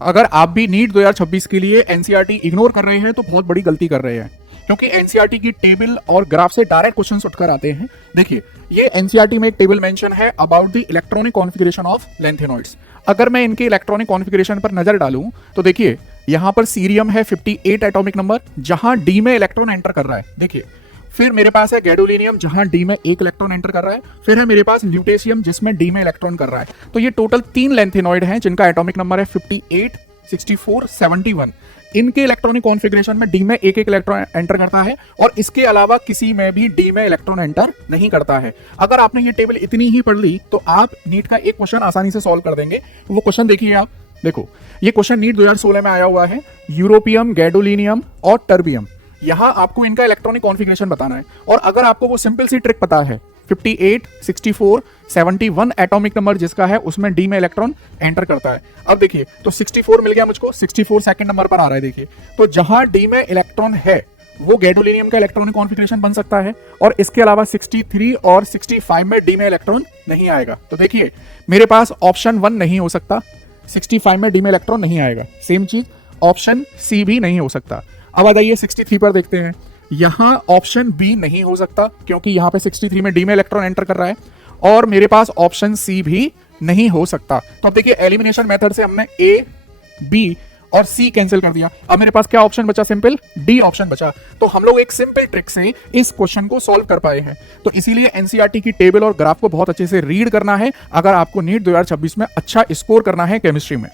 अगर आप भी नीट 2026 के लिए एनसीईआरटी इग्नोर कर रहे हैं तो बहुत बड़ी गलती कर रहे हैं, क्योंकि एनसीईआरटी की टेबल और ग्राफ से डायरेक्ट क्वेश्चंस उठकर आते हैं। देखिए, ये एनसीईआरटी में एक टेबल मेंशन है about the electronic configuration of lanthanoids. अगर मैं इनके इलेक्ट्रॉनिक कॉन्फ़िगरेशन पर नजर डालूं तो देखिए, यहां पर सीरियम है 58 एटॉमिक नंबर, जहां डी में इलेक्ट्रॉन एंटर कर रहा है। देखिए, फिर मेरे पास है गैडोलिनियम, जहां डी में एक इलेक्ट्रॉन एंटर कर रहा है। फिर है मेरे पास ल्यूटेशियम, जिसमें डी में इलेक्ट्रॉन कर रहा है। तो ये टोटल 3 लैंथेनॉइड हैं जिनका एटॉमिक नंबर है 58, 64, 71। इनके इलेक्ट्रॉनिक कॉन्फ़िगरेशन में डी में एक एक इलेक्ट्रॉन एंटर करता है और इसके अलावा किसी में भी डी में इलेक्ट्रॉन एंटर नहीं करता है। अगर आपने ये टेबल इतनी ही पढ़ ली तो आप नीट का एक क्वेश्चन आसानी से सॉल्व कर देंगे। वो क्वेश्चन देखिए आप। देखो, ये क्वेश्चन नीट 2016 में आया हुआ है। यूरोपियम, गैडोलिनियम और टर्बियम, यहां आपको इनका इलेक्ट्रॉनिक कॉन्फ़िगरेशन बताना है। और अगर आपको वो सिंपल सी ट्रिक पता है, 58, 64, 71 एटॉमिक नंबर जिसका है उसमें डी में इलेक्ट्रॉन एंटर करता है। अब देखिए, तो 64 मिल गया मुझको, 64 सेकंड नंबर पर आ रहा है। देखिए, तो जहां डी में इलेक्ट्रॉन है वो गैडोलिनियम का इलेक्ट्रॉनिक कॉन्फ़िगरेशन बन सकता है, और इसके अलावा 63 और 65 में डी में इलेक्ट्रॉन नहीं आएगा। तो देखिए, मेरे पास ऑप्शन 1 नहीं हो सकता, 65 में डी में इलेक्ट्रॉन नहीं आएगा। सेम चीज ऑप्शन सी भी नहीं हो सकता। अब आ जाइए 63 पर देखते हैं। यहां ऑप्शन बी नहीं हो सकता, क्योंकि यहां पे 63 में डी में इलेक्ट्रॉन एंटर कर रहा है, और मेरे पास ऑप्शन सी भी नहीं हो सकता। तो अब देखिए, एलिमिनेशन मेथड से हमने ए, बी और सी कैंसिल कर दिया। अब मेरे पास क्या ऑप्शन बचा? सिंपल डी ऑप्शन बचा। तो हम लोग एक सिंपल ट्रिक से इस क्वेश्चन को सॉल्व कर पाए हैं। तो इसीलिए एनसीईआरटी की टेबल और ग्राफ को बहुत अच्छे से रीड करना है अगर आपको नीट 2026 में अच्छा स्कोर करना है केमिस्ट्री में।